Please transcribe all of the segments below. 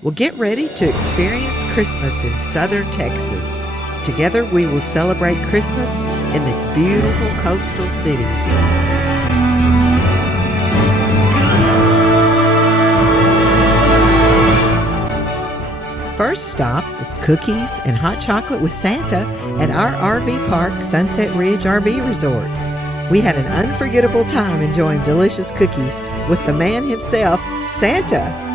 Well, get ready to experience Christmas in southern Texas. Together, we will celebrate Christmas in this beautiful coastal city. First stop was cookies and hot chocolate with Santa at our RV park, Sunset Ridge RV Resort. We had an unforgettable time enjoying delicious cookies with the man himself, Santa.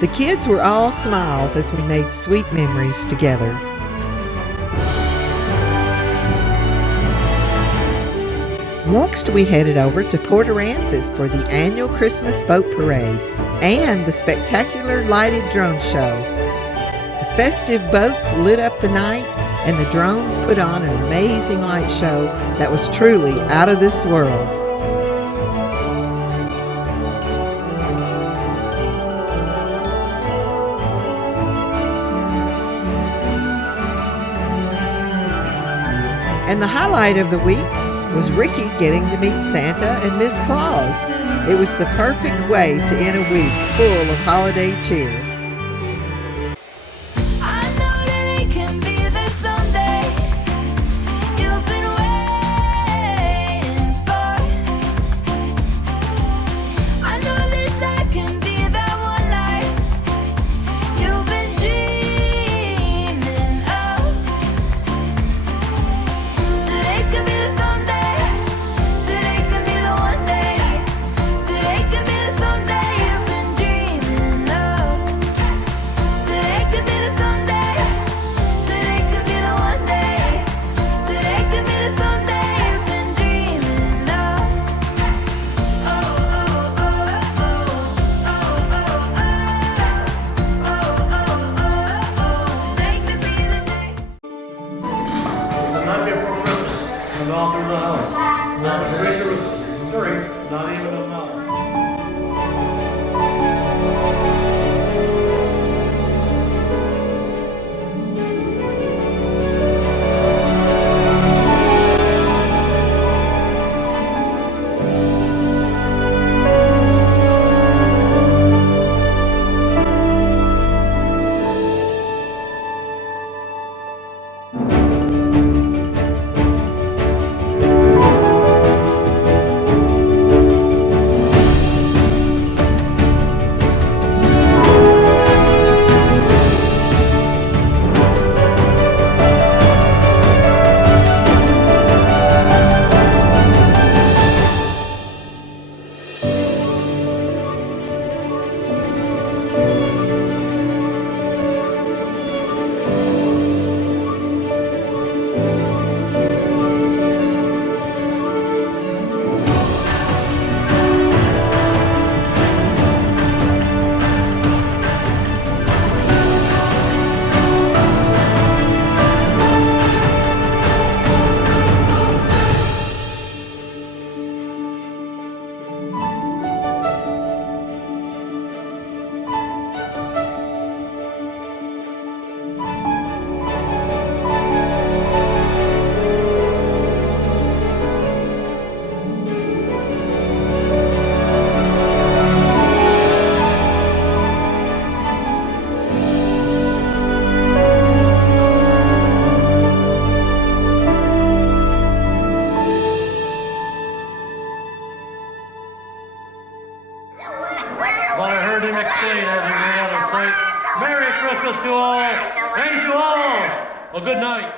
The kids were all smiles as we made sweet memories together. Next, we headed over to Port Aransas for the annual Christmas boat parade and the spectacular lighted drone show. The festive boats lit up the night, and the drones put on an amazing light show that was truly out of this world. And the highlight of the week was Rickey getting to meet Santa and Miss Claus. It was the perfect way to end a week full of holiday cheer. Not before Christmas, and all through the house. Now the picture was 3, not even a knowledge. But I heard him explain as he ran out of sight, Merry Christmas to all, and to all, well, good night.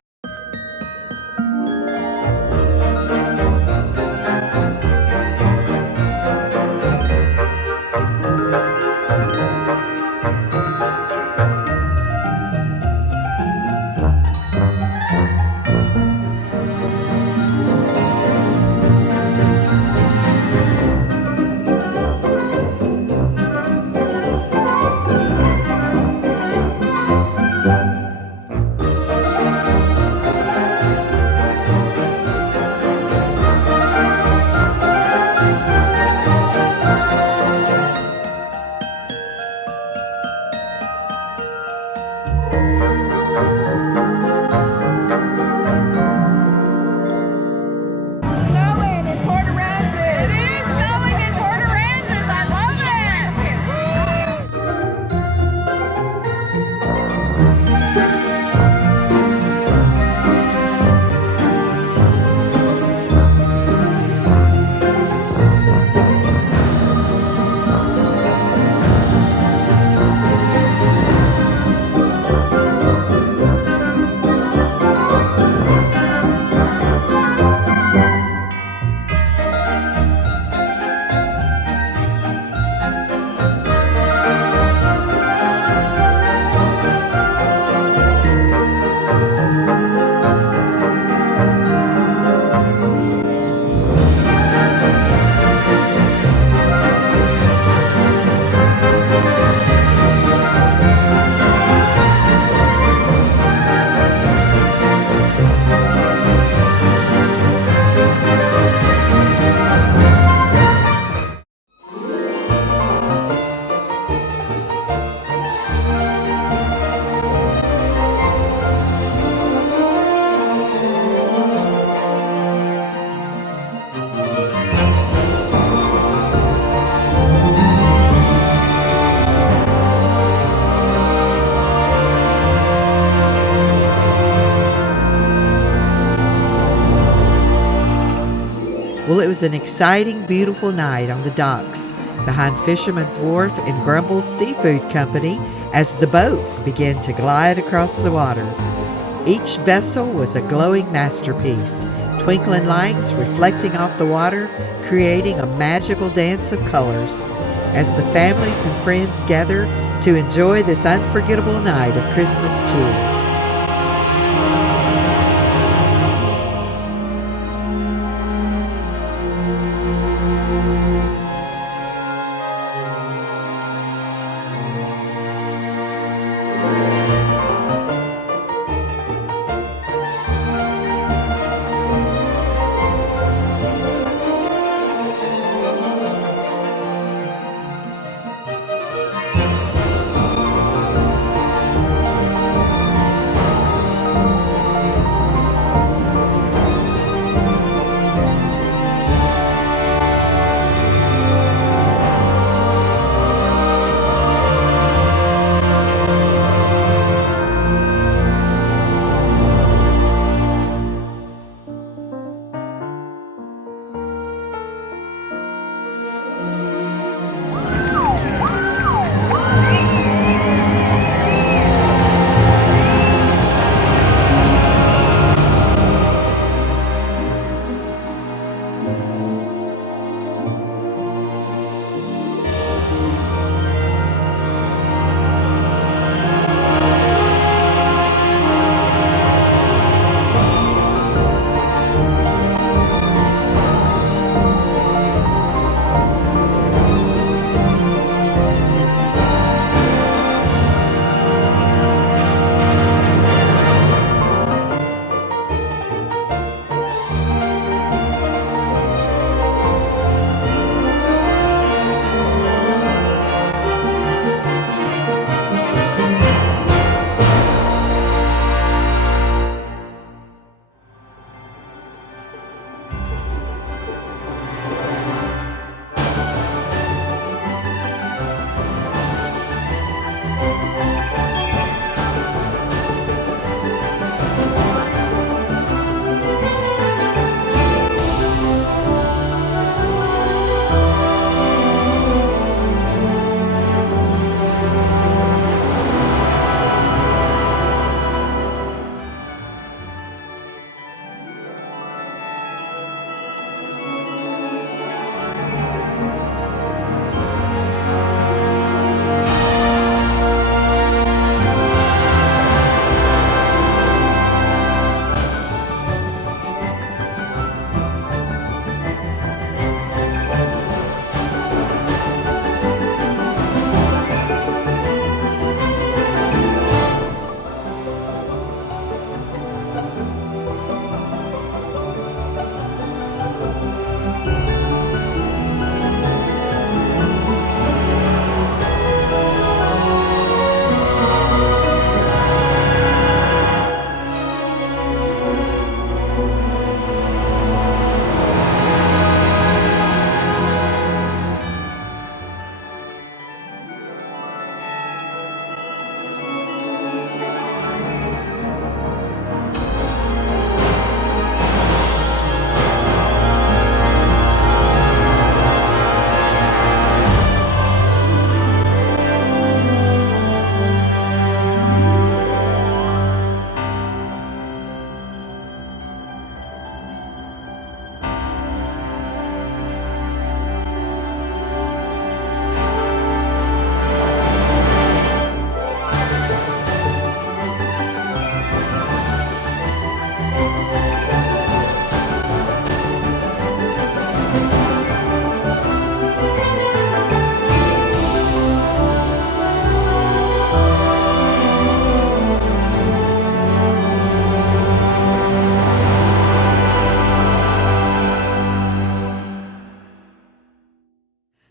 Well, it was an exciting, beautiful night on the docks behind Fisherman's Wharf and Grumble's Seafood Company as the boats began to glide across the water. Each vessel was a glowing masterpiece, twinkling lights reflecting off the water, creating a magical dance of colors. As the families and friends gather to enjoy this unforgettable night of Christmas cheer.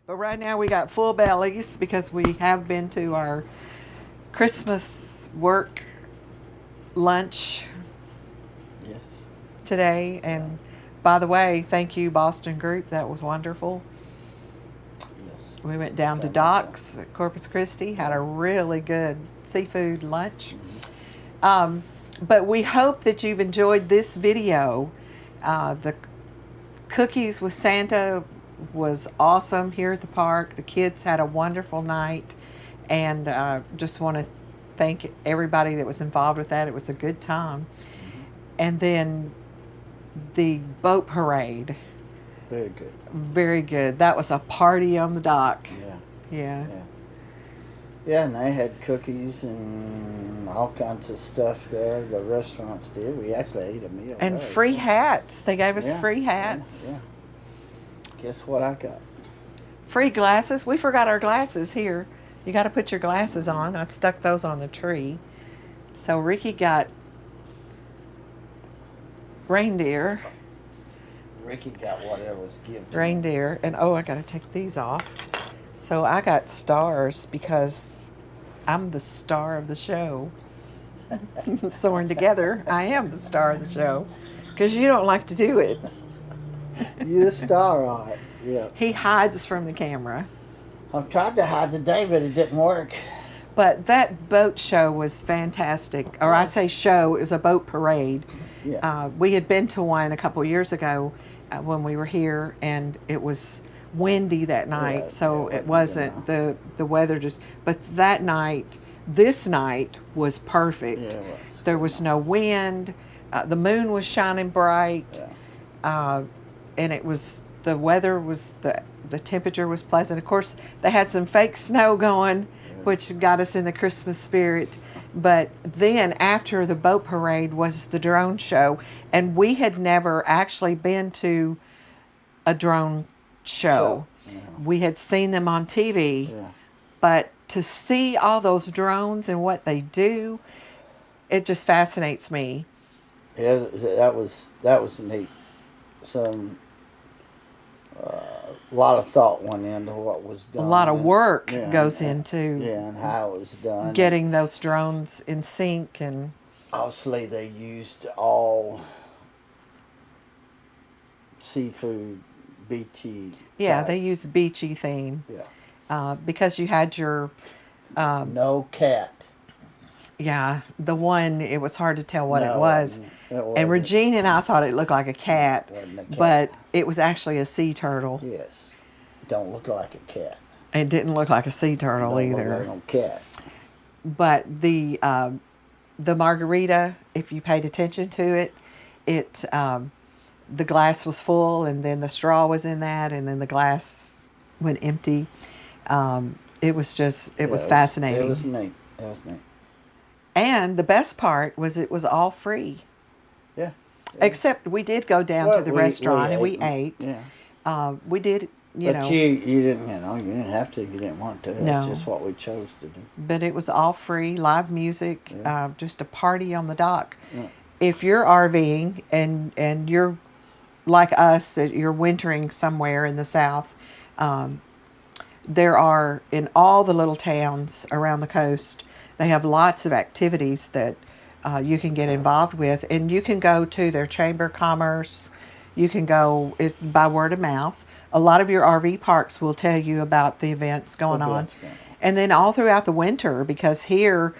But right now we got full bellies because we have been to our Christmas work lunch Yes. today. And by the way, thank you, Boston Group. That was wonderful. Yes. We went down to docks at Corpus Christi, had a really good seafood lunch. But we hope that you've enjoyed this video. The Cookies with Santa was awesome here at the park. The kids had a wonderful night, and just want to thank everybody that was involved with that. It was a good time. And then the boat parade, Very good. very good. That was a party on the dock. Yeah. Yeah. Yeah. Yeah, and they had cookies and all kinds of stuff there. The restaurants did. We actually ate a meal. And there. free hats. They gave us Yeah, free yeah, hats. yeah. Guess what I got? Free glasses. We forgot our glasses here. You got to put your glasses on. I stuck those on the tree. So Ricky got reindeer. Ricky got whatever was given to him. Reindeer. And oh, I got to take these off. So I got stars because I'm the star of the show. Soaring Together, I am the star of the show. Because you don't like to do it. You the star on it. Yeah. He hides from the camera. I've tried to hide today, but it didn't work. But that boat show was fantastic. Or I say show, it was a boat parade. Yeah. We had been to one a couple years ago when we were here, and it was windy that night, Yeah, so yeah, it wasn't the weather just. But that night, this night was perfect. Yeah, it was. There was no wind. The moon was shining bright, and it was the weather was the temperature was pleasant. Of course, they had some fake snow going, which got us in the Christmas spirit. But then after the boat parade was the drone show, and we had never actually been to a drone show. Yeah. We had seen them on TV, Yeah. but to see all those drones and what they do, it just fascinates me. Yeah, that was neat. Some a lot of thought went into what was done. A lot of work Yeah, goes and- into Yeah, and how it was done. getting those drones in sync, and Obviously, they used all seafood, beachy. yeah, type. they use beachy theme Yeah. because you had your No cat. yeah, the one, it was hard to tell what it No, was. it And wasn't. Regina and I thought it looked like a cat, Wasn't a cat. but it was actually a sea turtle. Yes. Don't look like a cat. It didn't look like a sea turtle Don't either. Look like no cat. But the margarita, if you paid attention to it, the glass was full, and then the straw was in that, and then the glass went empty. It was fascinating. It was neat. It was neat. And the best part was it was all free. Yeah. Except we did go down Well, to the we restaurant and we ate. ate. Yeah. We did, you But know. you didn't, you didn't have to. You didn't want to. It's No. just what we chose to do. But it was all free, live music, Yeah. just a party on the dock. Yeah. If you're RVing and you're like us, that you're wintering somewhere in the South, there are, in all the little towns around the coast, they have lots of activities that you can get involved with. And you can go to their Chamber of Commerce. You can go by word of mouth. A lot of your RV parks will tell you about the events going on. events going on. And then all throughout the winter, because here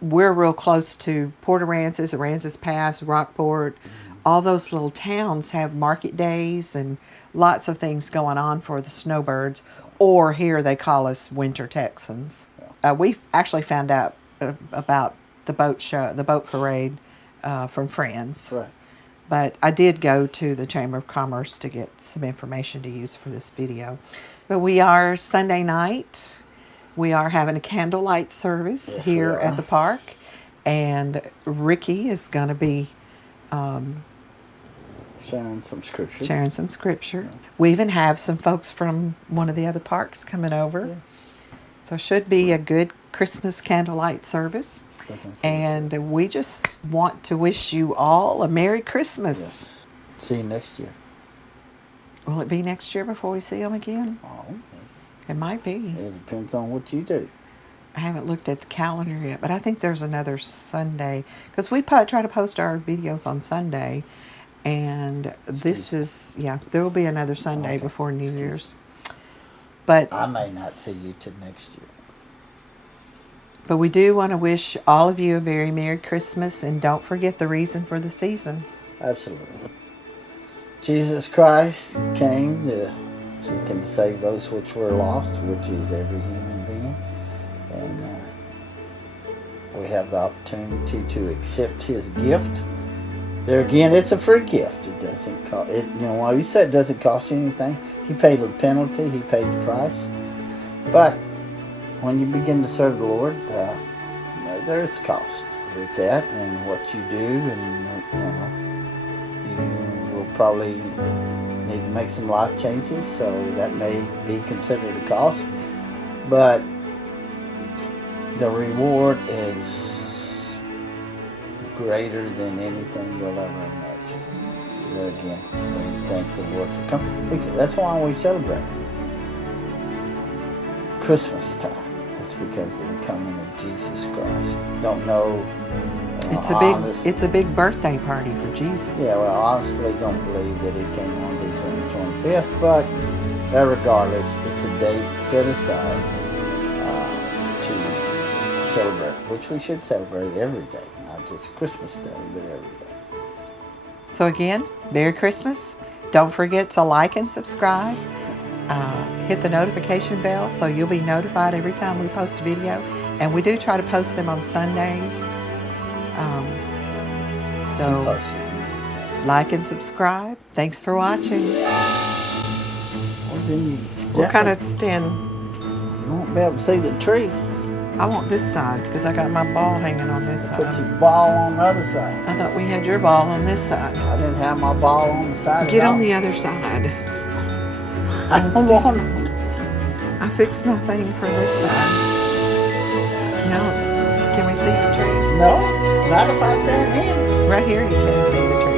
we're real close to Port Aransas, Aransas Pass, Rockport. All those little towns have market days and lots of things going on for the snowbirds. Or here they call us winter Texans. We actually found out about the boat show, the boat parade, from friends. Right. But I did go to the Chamber of Commerce to get some information to use for this video. But we are Sunday night. We are having a candlelight service Yes, we here are. at the park. And Ricky is going to be Sharing some scripture. sharing some scripture. We even have some folks from one of the other parks coming over. Yeah. So it should be a good Christmas candlelight service. Looking forward. And we just want to wish you all a Merry Christmas. Yes. See you next year. Will it be next year before we see them again? Oh, It might be. it depends on what you do. I haven't looked at the calendar yet, but I think there's another Sunday. Because we try to post our videos on Sunday. And this is, there will be another Sunday Okay. before New Excuse Year's. But I may not see you till next year. But we do want to wish all of you a very Merry Christmas, and don't forget the reason for the season. Absolutely. Jesus Christ came to seek and to save those which were lost, which is every human being. And we have the opportunity to accept His gift. There again, it's a free gift. It doesn't cost. While you said it doesn't cost you anything, He paid the penalty. He paid the price. But when you begin to serve the Lord, there's cost with that and what you do, and you will probably need to make some life changes. So that may be considered a cost, but the reward is greater than anything you'll ever imagine. There again, we thank the Lord for coming. That's why we celebrate Christmas time. It's because of the coming of Jesus Christ. Don't know. It's a big birthday party for Jesus. Yeah, well, honestly, don't believe that He came on December 25th, but regardless, it's a date set aside to celebrate, which we should celebrate every day, not just Christmas Day, but every day. So again, Merry Christmas. Don't forget to like and subscribe. Hit the notification bell so you'll be notified every time we post a video. And we do try to post them on Sundays. So like and subscribe. Thanks for watching. We'll kind of stand. You won't be able to see the tree. I want this side because I got my ball hanging on this side. Put your ball on the other side. I thought we had your ball on this side. I didn't have my ball on the side. Get on the other side. I don't want it. I fixed my thing for this side. No. Can we see the tree? No, not if I stand here. Right here you can't see the tree.